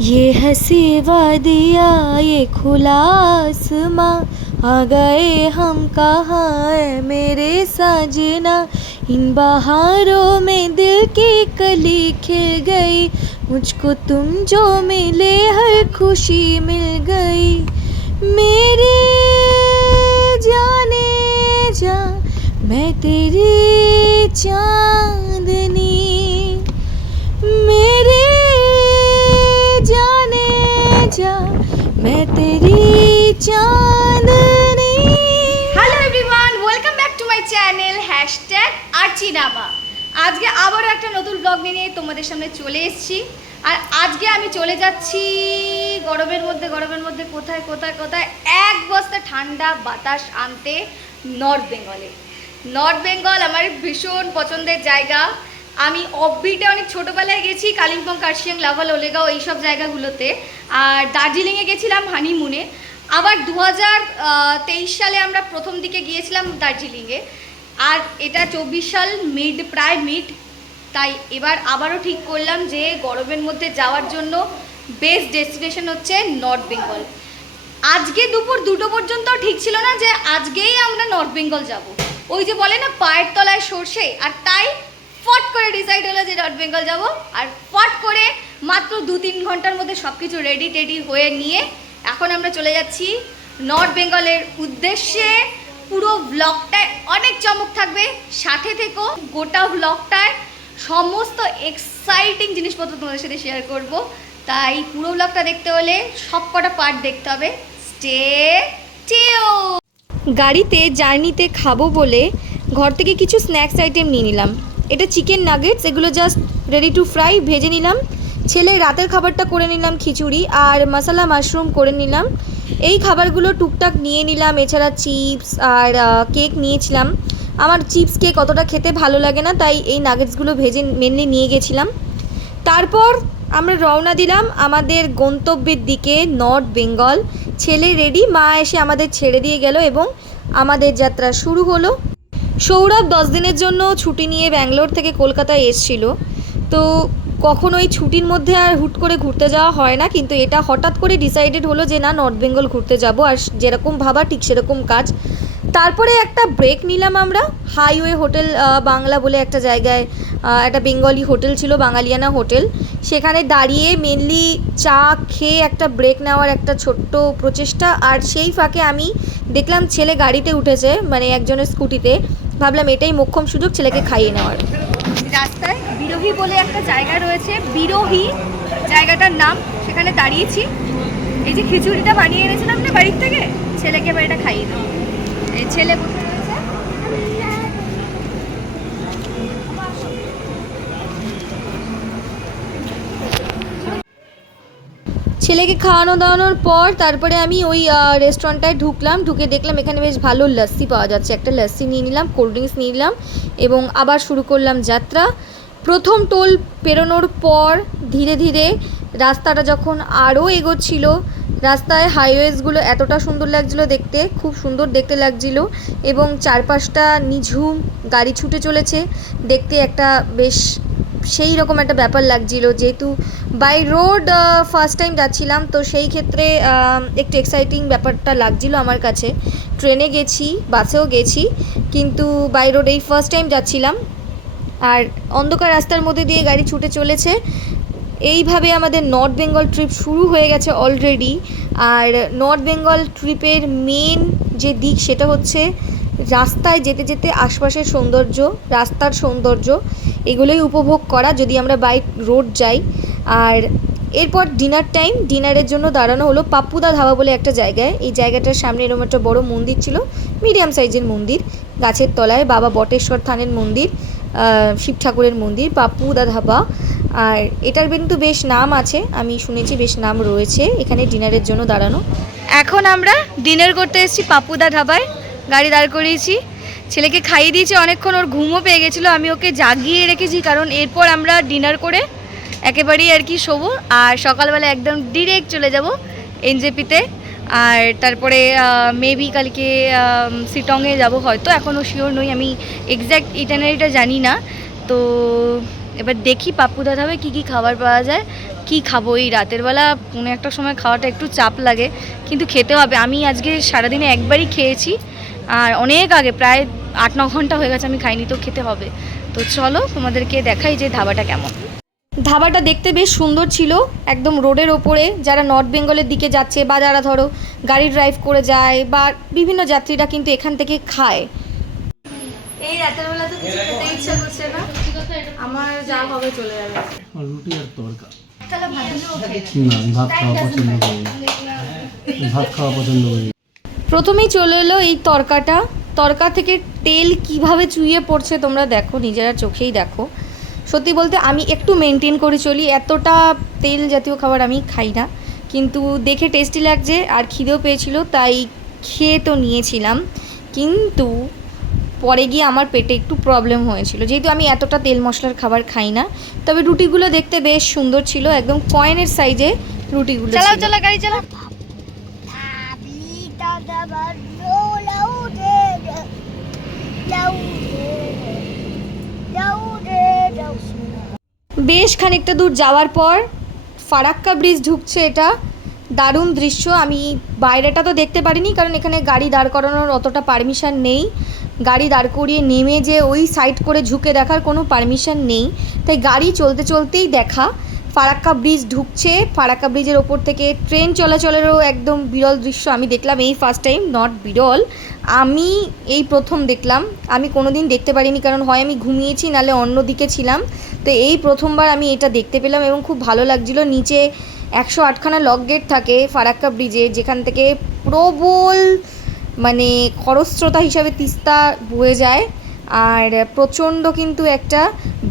ये हँसी वादिया, ये खुला आसमां। आ गए हम कहाँ है मेरे साजना? इन बहारों में दिल की कली खिल गई। मुझको तुम जो मिले, हर खुशी मिल गई। मेरे जाने जा, मैं तेरी चांदनी চাঁদনি। Hello everyone welcome back to my channel hashtag Archinaba আজকে আবারও একটা নতুন ব্লগ নিয়ে তোমাদের সামনে চলে এসেছি। আর আজকে আমি চলে যাচ্ছি গরমের মধ্যে গরমের মধ্যে কোথায় কোথায় কোথায়? এক বস্তা ঠান্ডা বাতাস আনতে নর্থ বেঙ্গলে নর্থ বেঙ্গল আমার ভীষণ পছন্দের জায়গা। আমি অববিটে অনেক ছোটোবেলায় গেছি, কালিম্পং, কার্শিয়াং, লাভাল, ওলেগাঁও, এইসব জায়গাগুলোতে। আর দার্জিলিংয়ে গেছিলাম হানিমুনে আবার দু সালে আমরা প্রথম দিকে গিয়েছিলাম দার্জিলিংয়ে। আর এটা চব্বিশ সাল মিড, প্রায় মিড। তাই এবার আবারও ঠিক করলাম যে গরমের মধ্যে যাওয়ার জন্য বেস্ট ডেস্টিনেশন হচ্ছে নর্থ বেঙ্গল আজকে দুপুর দুটো পর্যন্ত ঠিক ছিল না যে আজকেই আমরা নর্থ বেঙ্গল যাব। ওই যে বলে না, পায়ের তলায় সর্ষে, আর তাই ফট করে ডিসাইড হলো যে নর্থ বেঙ্গল যাব। আর ফট করে মাত্র দু তিন ঘণ্টার মধ্যে সব কিছু রেডি টেডি হয়ে নিয়ে এখন আমরা চলে যাচ্ছি নর্থ বেঙ্গলের উদ্দেশ্যে। পুরো ব্লগটায় অনেক চমক থাকবে। সাথে থেকেও গোটা ব্লগটায় সমস্ত এক্সাইটিং জিনিসপত্র তোমাদের সাথে শেয়ার করব। তাই পুরো ব্লগটা দেখতে হলে সব কটা পার্ট দেখতে হবে। স্টে গাড়িতে জার্নিতে খাব বলে ঘর থেকে কিছু স্ন্যাক্স আইটেম নিয়ে নিলাম। এটা চিকেন নাগেটস এগুলো জাস্ট রেডি টু ফ্রাই ভেজে নিলাম। ছেলে রাতের খাবারটা করে নিলাম খিচুড়ি আর মশলা মাশরুম করে নিলাম। এই খাবারগুলো টুকটাক নিয়ে নিলাম, এছাড়া চিপস আর কেক নিয়েছিলাম। আমার চিপস কেক অতটা খেতে ভালো লাগে না, তাই এই নাগেটসগুলো ভেজে মেনলি নিয়ে গেছিলাম। তারপর আমরা রওনা দিলাম আমাদের গন্তব্যের দিকে, নর্থ বেঙ্গল। ছেলে রেডি মা এসে আমাদের ছেড়ে দিয়ে গেল এবং আমাদের যাত্রা শুরু হলো। সৌরভ দশ দিনের জন্য ছুটি নিয়ে ব্যাঙ্গালোর থেকে কলকাতায় এসছিল। তো কখনো ওই ছুটির মধ্যে আর হুট করে ঘুরতে যাওয়া হয় না, কিন্তু এটা হঠাৎ করে ডিসাইডেড হলো যে না নর্থ বেঙ্গল ঘুরতে যাব আর যেরকম ভাবা ঠিক সেরকম কাজ। তারপরে একটা ব্রেক নিলাম আমরা হাইওয়ে হোটেল বাংলা বলে একটা জায়গায় একটা বেঙ্গলি হোটেল ছিল, বাঙালিয়ানা হোটেল সেখানে দাঁড়িয়ে মেনলি চা খেয়ে একটা ব্রেক নেওয়ার একটা ছোট্ট প্রচেষ্টা। আর সেই ফাঁকে আমি দেখলাম ছেলে গাড়িতে উঠেছে মানে একজনের স্কুটিতে ভাবলাম এটাই মোক্ষম সুযোগ ছেলেকে খাইয়ে নেওয়ার। রাস্তায়? বিরোহী বলে একটা জায়গা রয়েছে, বিরোহী জায়গাটার নাম সেখানে দাঁড়িয়েছি। এই যে খিচুড়িটা বানিয়ে এনেছিলাম না বাড়ির থেকে, ছেলেকে এবার এটা খাইয়ে দেবো। এই ছেলে রয়েছে। ছেলেকে খাওয়ানো দাওয়ানোর পর তারপরে আমি ওই রেস্টুরেন্টটায় ঢুকলাম, ঢুকে দেখলাম এখানে বেশ ভালো লস্যি পাওয়া যাচ্ছে। একটা লস্যি নিয়ে নিলাম কোল্ড ড্রিঙ্কস নিয়ে নিলাম এবং আবার শুরু করলাম যাত্রা। প্রথম টোল পেরোনোর পর ধীরে ধীরে রাস্তাটা যখন আরও এগোচ্ছিল, রাস্তায় হাইওয়েজগুলো এতটা সুন্দর লাগছিল দেখতে, খুব সুন্দর দেখতে লাগছিল এবং চারপাশটা নিঝুম, গাড়ি ছুটে চলেছে, দেখতে একটা বেশ সেই রকম একটা ব্যাপার লাগছিল। যেহেতু বাই রোড ফার্স্ট টাইম যাচ্ছিলাম, তো সেই ক্ষেত্রে একটু এক্সাইটিং ব্যাপারটা লাগছিল আমার কাছে। ট্রেনে গেছি, বাসেও গেছি, কিন্তু বাই রোড এই ফার্স্ট টাইম যাচ্ছিলাম। আর অন্ধকার রাস্তার মধ্যে দিয়ে গাড়ি ছুটে চলেছে। এইভাবে আমাদের নর্থ বেঙ্গল ট্রিপ শুরু হয়ে গেছে অলরেডি আর নর্থ বেঙ্গল ট্রিপের মেন যে দিক সেটা হচ্ছে রাস্তায় যেতে যেতে আশপাশের সৌন্দর্য, রাস্তার সৌন্দর্য, এগুলোই উপভোগ করা যদি আমরা বাইক রোড যাই। আর এরপর ডিনার টাইম ডিনারের জন্য দাঁড়ানো হলো পাপ্পুদা ধাবা বলে একটা জায়গায়। এই জায়গাটার সামনে এরকম একটা বড় মন্দির ছিল মিডিয়াম সাইজের মন্দির, গাছের তলায় বাবা বটেশ্বর থানের মন্দির। শিব ঠাকুরের মন্দির পাপ্পুদা ধাবা আর এটার কিন্তু বেশ নাম আছে, আমি শুনেছি বেশ নাম রয়েছে, এখানে ডিনারের জন্য দাঁড়ানো। এখন আমরা ডিনার করতে এসেছি পাপুদা ধাবায় গাড়ি দাঁড় করিয়েছি। ছেলেকে খাইয়ে দিয়েছি, অনেকক্ষণ ওর ঘুমও পেয়ে গেছিল, আমি ওকে জাগিয়ে রেখেছি, কারণ এরপর আমরা ডিনার করে একেবারেই আর কি শোবো। আর সকালবেলা একদম ডিরেক্ট চলে যাব, এনজেপিতে। আর তারপরে মেবি কালকে সিটংয়ে যাব হয়তো এখনও শিওর নই, আমি এক্স্যাক্ট ইটানারিটা জানি না। তো এবার দেখি পাপ্পুদা ধাবে কী কী খাবার পাওয়া যায়, কি খাব? এই রাতের বেলা কোনো একটা সময় খাওয়াটা একটু চাপ লাগে, কিন্তু খেতে হবে। আমি আজকে সারাদিনে একবারই খেয়েছি, আর অনেক আগে, প্রায় আট, ন ঘণ্টা হয়ে গেছে আমি খাইনি, তো খেতে হবে। তো চলো তোমাদেরকে দেখাই যে ধাবাটা কেমন। ধাবাটা দেখতে বেশ সুন্দর ছিল। একদম রোডের ওপরে যারা নর্থ বেঙ্গলের দিকে যাচ্ছে বা যারা ধরো গাড়ি ড্রাইভ করে যায় বা বিভিন্ন যাত্রীরা কিন্তু এখান থেকে খায়। এই রাতের বেলা তো কিছু খেতে ইচ্ছা করছে না। আমার যা হবে চলে যাবে। রুটি আর তরকা। তাহলে না ভাত খাওয়া পছন্দ করি ভাত খাওয়া পছন্দ করি প্রথমেই চলে এলো এই তরকাটা। তরকা থেকে তেল কীভাবে চুইয়ে পড়ছে তোমরা দেখো নিজেরা চোখেই দেখো। সত্যি বলতে আমি একটু মেনটেন করে চলি। এতটা তেল জাতীয় খাবার আমি খাই না। কিন্তু দেখে টেস্টি লাগছে আর খিদেও পেয়েছিল তাই খেয়ে তো নিয়েছিলাম। কিন্তু পরে গিয়ে আমার পেটে একটু প্রবলেম হয়েছিল। যেহেতু আমি এতটা তেল মশলার খাবার খাই না তবে রুটিগুলো দেখতে বেশ সুন্দর ছিল। একদম কয়েনের সাইজে রুটিগুলো চালাও ছিল। চালা গাড়ি চালা বেশ খানিকটা দূর যাওয়ার পর ফারাক্কা ব্রিজ ঢুকছে এটা। দারুণ দৃশ্য। আমি বাইরেটা তো দেখতে পারিনি, কারণ এখানে গাড়ি দাঁড় করানোর অতটা পারমিশন নেই। গাড়ি দাঁড় করিয়ে নেমে যে ওই সাইড করে ঝুঁকে দেখার কোনো পারমিশন নেই। তাই গাড়ি চলতে চলতেই দেখা। ফারাক্কা ব্রিজ ঢুকছে। ফারাক্কা ব্রিজের ওপর থেকে ট্রেন চলাচলেরও একদম বিরল দৃশ্য। আমি দেখলাম এই ফার্স্ট টাইম নট বিরল। আমি এই প্রথম দেখলাম। আমি কোনো দিন দেখতে পারিনি, কারণ হয় আমি ঘুমিয়েছি, নালে অন্য দিকে ছিলাম। তো এই প্রথমবার আমি এটা দেখতে পেলাম এবং খুব ভালো লাগছিল। নিচে একশো আটখানা লক গেট থাকে ফারাক্কা ব্রিজে, যেখান থেকে প্রবল মানে খরস্রোতা হিসাবে তিস্তা বয়ে যায়। আর প্রচণ্ড কিন্তু একটা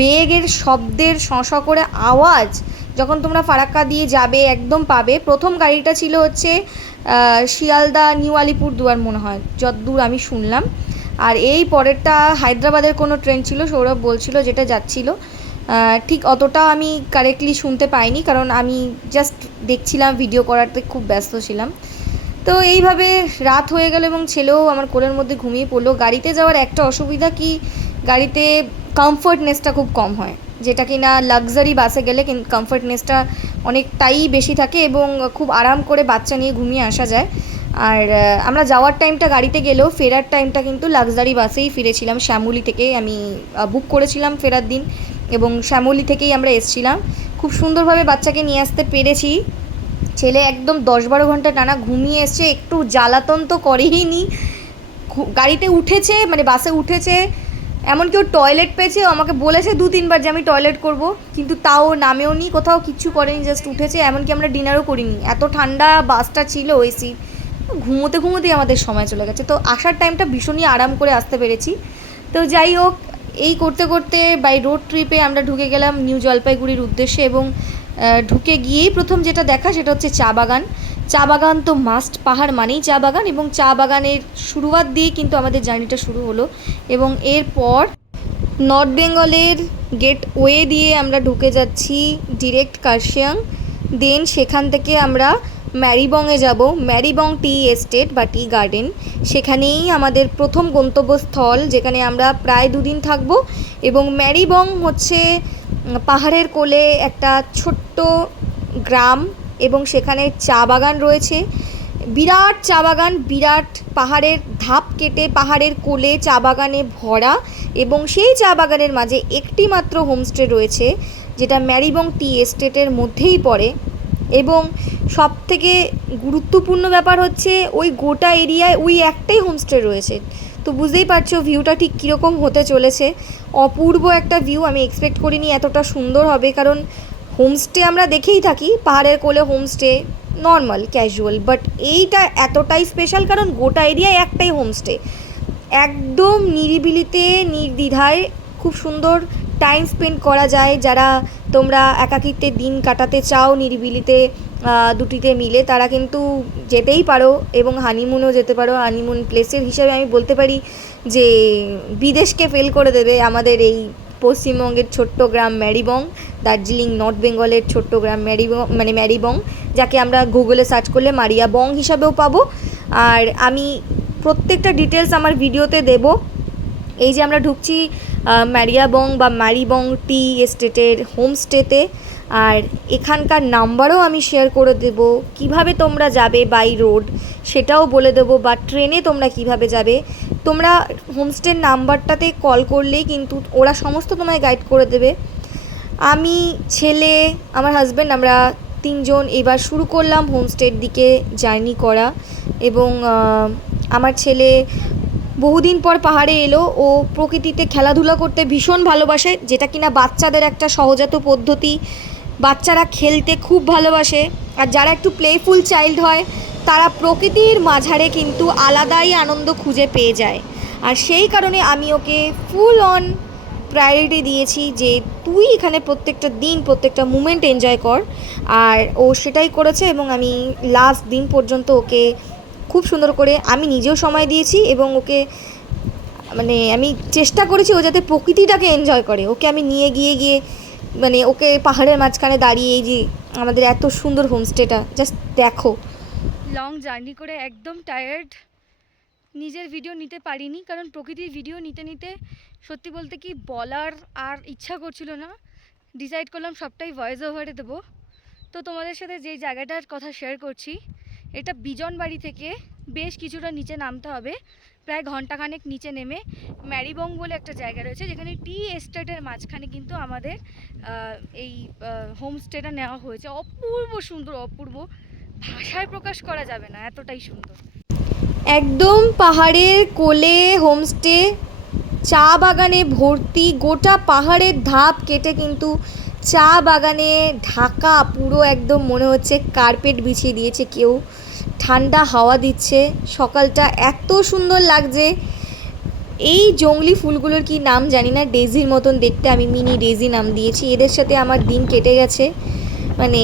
বেগের শব্দের শঁ শঁ করে আওয়াজ। যখন তোমরা ফারাক্কা দিয়ে যাবে, একদম পাবে। প্রথম গাড়িটা ছিল হচ্ছে শিয়ালদা, নিউ আলিপুর দুয়ার মনে হয়। যতদূর আমি শুনলাম। আর এই পরেরটা হায়দ্রাবাদের কোনো ট্রেন ছিল, সৌরভ বলছিল যেটা যাচ্ছিল। ঠিক অতটা আমি কারেক্টলি শুনতে পাইনি, কারণ আমি জাস্ট দেখছিলাম ভিডিও করাতে খুব ব্যস্ত ছিলাম। তো এইভাবে রাত হয়ে গেল এবং ছেলেও আমার কোলের মধ্যে ঘুমিয়ে পড়ল। গাড়িতে যাওয়ার একটা অসুবিধা কি, গাড়িতে কমফর্টনেসটা খুব কম হয়। যেটা কি না লাক্সারি বাসে গেলে কমফর্টনেসটা অনেকটাই বেশি থাকে এবং খুব আরাম করে বাচ্চা নিয়ে ঘুমিয়ে আসা যায়। আর আমরা যাওয়ার টাইমটা গাড়িতে গেলেও ফেরার টাইমটা কিন্তু লাক্সারি বাসেই ফিরেছিলাম। শ্যামলি থেকে আমি বুক করেছিলাম ফেরার দিন এবং শ্যামলি থেকেই আমরা এসছিলাম। খুব সুন্দরভাবে বাচ্চাকে নিয়ে আসতে পেরেছি। ছেলে একদম দশ বারো ঘণ্টা টানা ঘুমিয়ে এসছে, একটু জ্বালাতন তো করেই নি গাড়িতে উঠেছে মানে বাসে উঠেছে এমনকি ও টয়লেট পেয়েছে আমাকে বলেছে দু তিনবার যে আমি টয়লেট করব, কিন্তু তাও নামেও নি, কোথাও কিচ্ছু করেনি জাস্ট উঠেছে, এমনকি আমরা ডিনারও করিনি। এত ঠান্ডা বাসটা ছিল এসি ঘুমোতে ঘুমোতেই আমাদের সময় চলে গেছে। তো আসার টাইমটা ভীষণই আরাম করে আসতে পেরেছি। তো যাই হোক, এই করতে করতে বাই রোড ট্রিপে আমরা ঢুকে গেলাম নিউ জলপাইগুড়ির উদ্দেশ্যে এবং ঢুকে গিয়েই প্রথম যেটা দেখা সেটা হচ্ছে চা বাগান। চা বাগান তো মাস্ট পাহাড় মানেই চা বাগান এবং চা বাগানের শুরুয়াত দিয়ে কিন্তু আমাদের জার্নিটা শুরু হলো এবং এরপর নর্থ বেঙ্গলের গেট ওয়ে দিয়ে আমরা ঢুকে যাচ্ছি ডিরেক্ট কার্শিয়াং। দেন সেখান থেকে আমরা ম্যারিবংয়ে যাব। ম্যারিবং টি এস্টেট বা টি গার্ডেন। সেখানেই আমাদের প্রথম গন্তব্যস্থল যেখানে আমরা প্রায় দুদিন থাকব এবং ম্যারিবং হচ্ছে পাহাড়ের কোলে একটা ছোট্ট গ্রাম। এবং সেখানে চা বাগান রয়েছে। বিরাট চা বাগান, বিরাট পাহাড়ের ধাপ কেটে পাহাড়ের কোলে চা বাগানে ভরা এবং সেই চা বাগানের মাঝে একটি মাত্র হোমস্টে রয়েছে, যেটা ম্যারিবং টি এস্টেটের মধ্যেই পড়ে। এবং সব থেকে গুরুত্বপূর্ণ ব্যাপার হচ্ছে, ওই গোটা এরিয়ায় ওই একটাই হোমস্টে রয়েছে। তো বুঝতেই পারছ, ভিউটা ঠিক কীরকম হতে চলেছে। অপূর্ব একটা ভিউ, আমি এক্সপেক্ট করিনি এতটা সুন্দর হবে, কারণ হোমস্টে আমরা দেখেই থাকি, পাহাড়ের কোলে হোমস্টে নর্মাল ক্যাজুয়াল বাট এইটা এতটাই স্পেশাল কারণ গোটা এরিয়ায় একটাই হোমস্টে। একদম নিরিবিলিতে, নির্দ্বিধায় খুব সুন্দর টাইম স্পেন্ড করা যায়। যারা তোমরা একাকিত্বের দিন কাটাতে চাও নিরিবিলিতে দুটিতে মিলে, তারা কিন্তু যেতেই পারো এবং হানিমুনও যেতে পারো। হানিমুন প্লেসের হিসাবে আমি বলতে পারি যে বিদেশকে ফেল করে দেবে আমাদের এই পশ্চিমবঙ্গের ছোট্ট গ্রাম ম্যারিবং দার্জিলিং, নর্থ বেঙ্গলের ছোট্ট গ্রাম ম্যারিবং মানে ম্যারিবং যাকে আমরা গুগলে সার্চ করলে মারিয়া বং হিসাবেও পাবো। আর আমি প্রত্যেকটা ডিটেলস আমার ভিডিওতে দেব। এই যে আমরা ঢুকছি ম্যারিয়াবং বা ম্যারিবং টি এস্টেটের হোমস্টেতে আর এখানকার নাম্বারও আমি শেয়ার করে দেব। কীভাবে তোমরা যাবে বাই রোড, সেটাও বলে দেবো, বা ট্রেনে তোমরা কীভাবে যাবে তোমরা হোমস্টের নাম্বারটাতে কল করলেই কিন্তু ওরা সমস্ত তোমায় গাইড করে দেবে। আমি, ছেলে, আমার হাজব্যান্ড আমরা তিনজন এবার শুরু করলাম হোমস্টের দিকে জার্নি করা এবং আমার ছেলে বহুদিন পর পাহাড়ে এলো। ও প্রকৃতিতে খেলাধুলা করতে ভীষণ ভালোবাসে, যেটা কিনা বাচ্চাদের একটা সহজাত পদ্ধতি। বাচ্চারা খেলতে খুব ভালোবাসে। আর যারা একটু প্লেফুল চাইল্ড হয় তারা প্রকৃতির মাঝারে কিন্তু আলাদাই আনন্দ খুঁজে পেয়ে যায়। আর সেই কারণে আমি ওকে ফুল অন প্রায়োরিটি দিয়েছি যে তুই এখানে প্রত্যেকটা দিন, প্রত্যেকটা মুমেন্ট এনজয় কর। আর ও সেটাই করেছে এবং আমি লাস্ট দিন পর্যন্ত ওকে খুব সুন্দর করে আমি নিজেও সময় দিয়েছি এবং ওকে মানে আমি চেষ্টা করেছি ও যাতে প্রকৃতিটাকে এনজয় করে। ওকে আমি নিয়ে গিয়ে গিয়ে মানে ওকে পাহাড়ের মাঝখানে দাঁড়িয়ে যে আমাদের এত সুন্দর হোমস্টেটা জাস্ট দেখো। লং জার্নি করে একদম টায়ার্ড নিজের ভিডিও নিতে পারিনি, কারণ প্রকৃতির ভিডিও নিতে নিতে সত্যি বলতে কি বলার আর ইচ্ছা করছিল না। ডিসাইড করলাম সবটাই ভয়েস ওভারে দেবো। তো তোমাদের সাথে যেই জায়গাটার কথা শেয়ার করছি, এটা বিজন বাড়ি থেকে বেশ কিছুটা নিচে নামতে হবে। প্রায় ঘন্টাখানেক নিচে নেমে ম্যারিবং বলে একটা জায়গা রয়েছে, যেখানে টি এস্টেটের মাঝখানে কিন্তু আমাদের এই হোমস্টেটা নেওয়া হয়েছে। অপূর্ব সুন্দর, অপূর্ব। ভাষায় প্রকাশ করা যাবে না, এতটাই সুন্দর। একদম পাহাড়ের কোলে হোমস্টে, চা বাগানে ভর্তি, গোটা পাহাড়ের ধাপ কেটে কিন্তু চা বাগানে ঢাকা পুরো একদম মনে হচ্ছে কার্পেট বিছিয়ে দিয়েছে, কেউ ঠান্ডা হাওয়া দিচ্ছে। সকালটা এত সুন্দর লাগছে। এই জংলি ফুলগুলোর কি নাম জানি না, ডেজির মতন দেখতে আমি মিনি ডেজি নাম দিয়েছি। এদের সাথে আমার দিন কেটে গেছে। মানে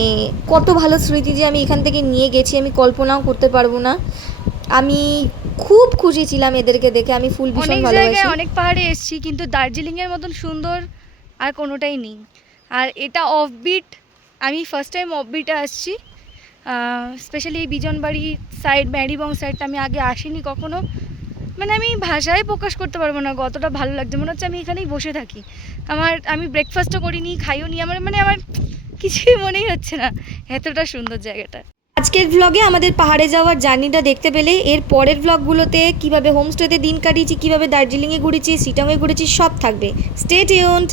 কত ভালো স্মৃতি যে আমি এখান থেকে নিয়ে গেছি আমি কল্পনাও করতে পারব না। আমি খুব খুশি ছিলাম এদেরকে দেখে আমি ফুল ভীষণ ভালোবাসি। জায়গায় অনেক পাহাড়ে এসেছি কিন্তু দার্জিলিংয়ের মতন সুন্দর আর কোনোটাই নেই। আর এটা অফবিট আমি ফার্স্ট টাইম অফবিটে আসছি। স্পেশালি এই বিজনবাড়ি সাইড ম্যারিবং সাইডটা আমি আগে আসিনি কখনো। মানে আমি ভাষায় প্রকাশ করতে পারব না কতটা ভালো লাগছে। মনে হচ্ছে আমি এখানেই বসে থাকি। আমার আমি ব্রেকফাস্টও করিনি খাইও নি আমার মানে আমার কিছুই মনেই হচ্ছে না। এতটা সুন্দর জায়গাটা। আজকের ব্লগে আমাদের পাহাড়ে যাওয়ার জার্নিটা দেখতে পেলে, এর পরের ভ্লগগুলোতে কীভাবে হোমস্টেতে দিন কাটিয়েছি, কীভাবে দার্জিলিংয়ে ঘুরেছি সিটংয়ে ঘুরেছি, সব থাকবে। State tuned